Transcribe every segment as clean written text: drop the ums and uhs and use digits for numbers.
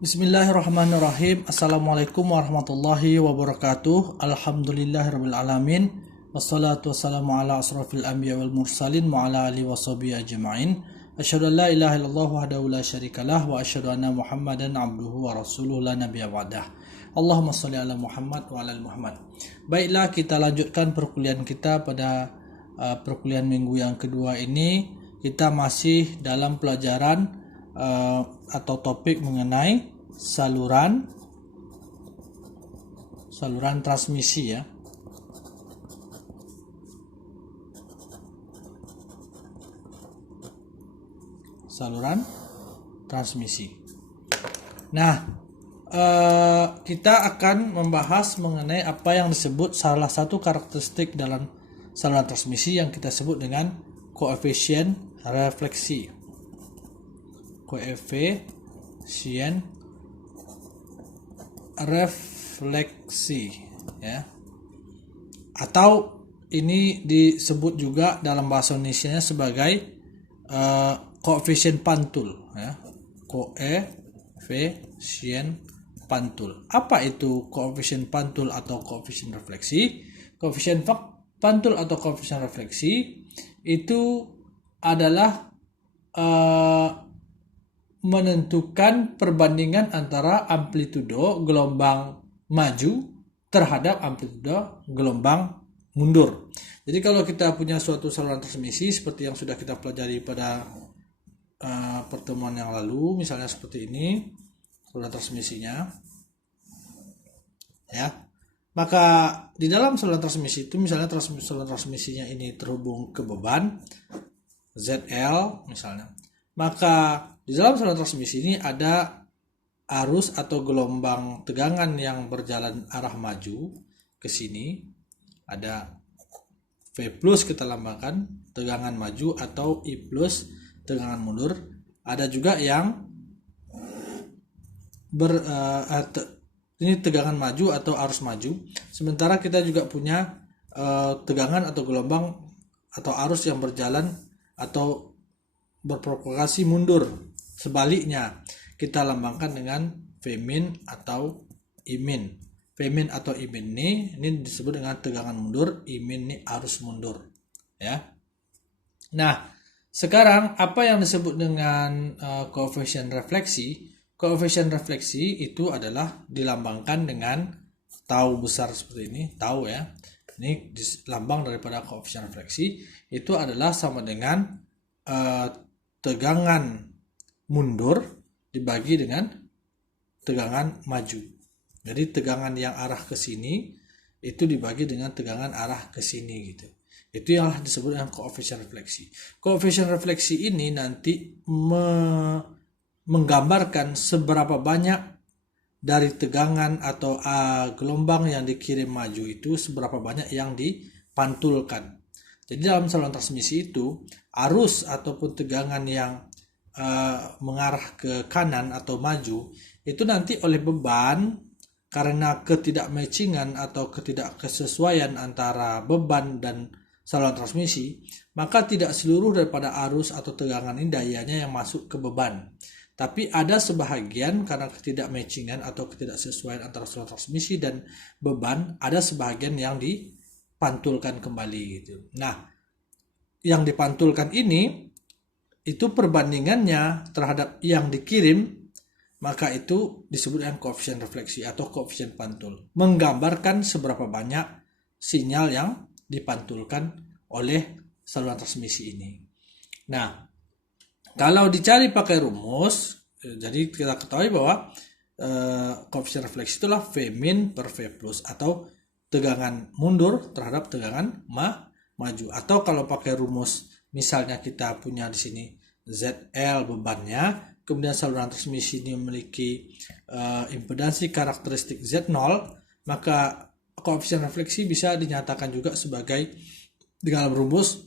Bismillahirrahmanirrahim. Assalamualaikum warahmatullahi wabarakatuh. Alhamdulillahirabbil alamin. Wassalatu wassalamu ala asrofil anbiya wal mursalin wa ala alihi washabihi ajma'in. Asyhadu an la ilaha illallah wahdahu la syarikalah wa asyhadu anna Muhammadan abduhu wa rasuluhu la nabiyya ba'dah. Allahumma shalli ala Muhammad wa ala ali Muhammad. Baiklah, kita lanjutkan perkuliahan kita pada perkuliahan minggu yang kedua ini. Kita masih dalam pelajaran atau topik mengenai saluran transmisi ya. Saluran transmisi. Nah, kita akan membahas mengenai apa yang disebut salah satu karakteristik dalam saluran transmisi yang kita sebut dengan koefisien refleksi. Koefisien refleksi ya, atau ini disebut juga dalam bahasa Indonesianya sebagai koefisien pantul ya. Koefisien pantul. Apa itu koefisien pantul atau koefisien refleksi? Koefisien pantul atau koefisien refleksi itu adalah menentukan perbandingan antara amplitudo gelombang maju terhadap amplitudo gelombang mundur. Jadi kalau kita punya suatu saluran transmisi seperti yang sudah kita pelajari pada pertemuan yang lalu, misalnya seperti ini saluran transmisinya ya, maka di dalam saluran transmisi itu misalnya saluran transmisinya ini terhubung ke beban ZL misalnya, maka di dalam saluran transmisi ini ada arus atau gelombang tegangan yang berjalan arah maju ke sini. Ada V plus kita lambangkan tegangan maju atau I plus tegangan mundur. Ada juga yang ini tegangan maju atau arus maju. Sementara kita juga punya tegangan atau gelombang atau arus yang berjalan atau berpropagasi mundur. Sebaliknya, kita lambangkan dengan Vmin atau Imin. Vmin atau Imin ini disebut dengan tegangan mundur, Imin ini arus mundur. Ya. Nah, sekarang apa yang disebut dengan koefisien refleksi? Koefisien refleksi itu adalah dilambangkan dengan tau besar seperti ini, tau ya. Ini lambang daripada koefisien refleksi itu adalah sama dengan tegangan mundur dibagi dengan tegangan maju. Jadi tegangan yang arah ke sini itu dibagi dengan tegangan arah ke sini gitu. Itu yang disebut dengan koefisien refleksi. Koefisien refleksi ini nanti menggambarkan seberapa banyak dari tegangan atau gelombang yang dikirim maju itu seberapa banyak yang dipantulkan. Jadi dalam saluran transmisi itu arus ataupun tegangan yang mengarah ke kanan atau maju itu nanti oleh beban, karena ketidakmatchingan atau ketidakkesesuaian antara beban dan saluran transmisi, maka tidak seluruh daripada arus atau tegangan ini dayanya yang masuk ke beban, tapi ada sebahagian karena ketidakmatchingan atau ketidaksesuaian antara saluran transmisi dan beban, ada sebahagian yang dipantulkan kembali gitu. Nah, yang dipantulkan ini itu perbandingannya terhadap yang dikirim, maka itu disebut dengan koefisien refleksi atau koefisien pantul, menggambarkan seberapa banyak sinyal yang dipantulkan oleh saluran transmisi ini. Nah, kalau dicari pakai rumus, jadi kita ketahui bahwa koefisien refleksi itulah Vmin per V plus atau tegangan mundur terhadap tegangan maju. Atau kalau pakai rumus, misalnya kita punya di sini ZL bebannya, kemudian saluran transmisi ini memiliki impedansi karakteristik Z0, maka koefisien refleksi bisa dinyatakan juga sebagai dalam rumus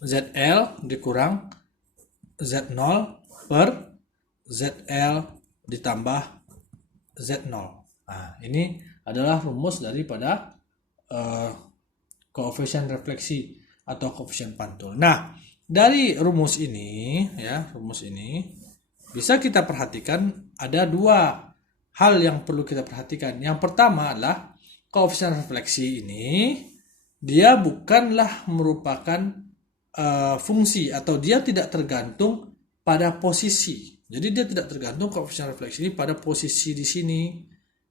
ZL dikurang Z0 per ZL ditambah Z0. Nah, ini adalah rumus daripada koefisien refleksi atau koefisien pantul. Nah, dari rumus ini bisa kita perhatikan ada dua hal yang perlu kita perhatikan. Yang pertama adalah koefisien refleksi ini dia bukanlah merupakan fungsi atau dia tidak tergantung pada posisi. Jadi dia tidak tergantung koefisien refleksi ini pada posisi di sini.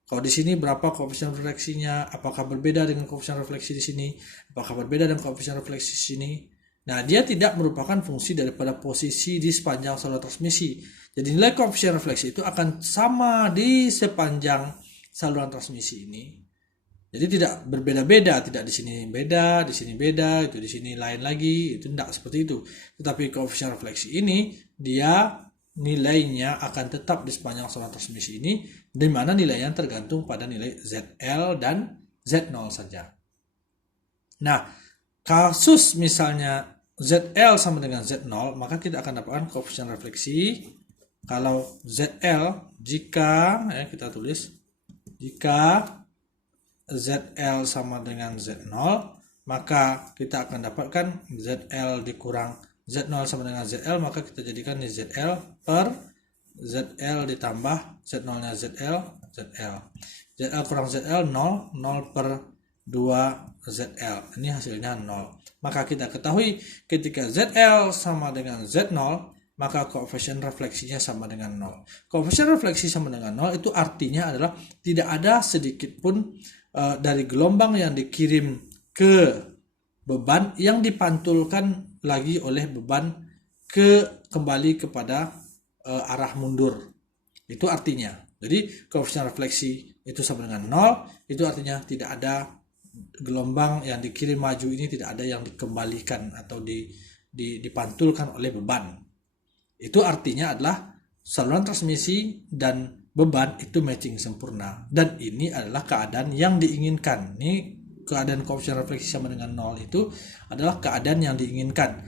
Kalau di sini berapa koefisien refleksinya? Apakah berbeda dengan koefisien refleksi di sini? Apakah berbeda dengan koefisien refleksi di sini? Nah, dia tidak merupakan fungsi daripada posisi di sepanjang saluran transmisi. Jadi nilai koefisien refleksi itu akan sama di sepanjang saluran transmisi ini. Jadi tidak berbeda-beda, tidak di sini beda, di sini beda, itu di sini lain lagi, itu tidak seperti itu. Tetapi koefisien refleksi ini dia nilainya akan tetap di sepanjang saluran transmisi ini, di mana nilainya tergantung pada nilai ZL dan Z0 saja. Nah, kasus misalnya ZL sama dengan Z0, maka kita akan dapatkan koefisien refleksi. Kalau ZL, jika kita tulis, jika ZL sama dengan Z0, maka kita akan dapatkan ZL dikurang Z0 sama dengan ZL, maka kita jadikan ini ZL per ZL ditambah Z0 nya ZL, ZL. ZL kurang ZL 0, 0 per 2 ZL. Ini hasilnya 0. Maka kita ketahui ketika ZL sama dengan Z0, maka koefisien refleksinya sama dengan 0. Koefisien refleksi sama dengan 0 itu artinya adalah tidak ada sedikit pun dari gelombang yang dikirim ke beban yang dipantulkan lagi oleh beban kembali kepada arah mundur. Itu artinya. Jadi koefisien refleksi itu sama dengan 0, itu artinya tidak ada gelombang yang dikirim maju ini, tidak ada yang dikembalikan atau dipantulkan oleh beban. Itu artinya adalah saluran transmisi dan beban itu matching sempurna, dan ini adalah keadaan yang diinginkan. Ini keadaan koefisien refleksi sama dengan 0 itu adalah keadaan yang diinginkan,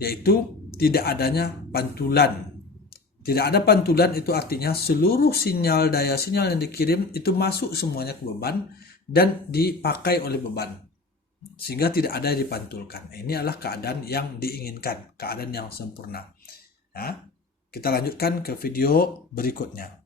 yaitu tidak adanya pantulan. Tidak ada pantulan itu artinya seluruh sinyal daya sinyal yang dikirim itu masuk semuanya ke beban dan dipakai oleh beban, sehingga tidak ada yang dipantulkan. Ini adalah keadaan yang diinginkan, keadaan yang sempurna. Nah, kita lanjutkan ke video berikutnya.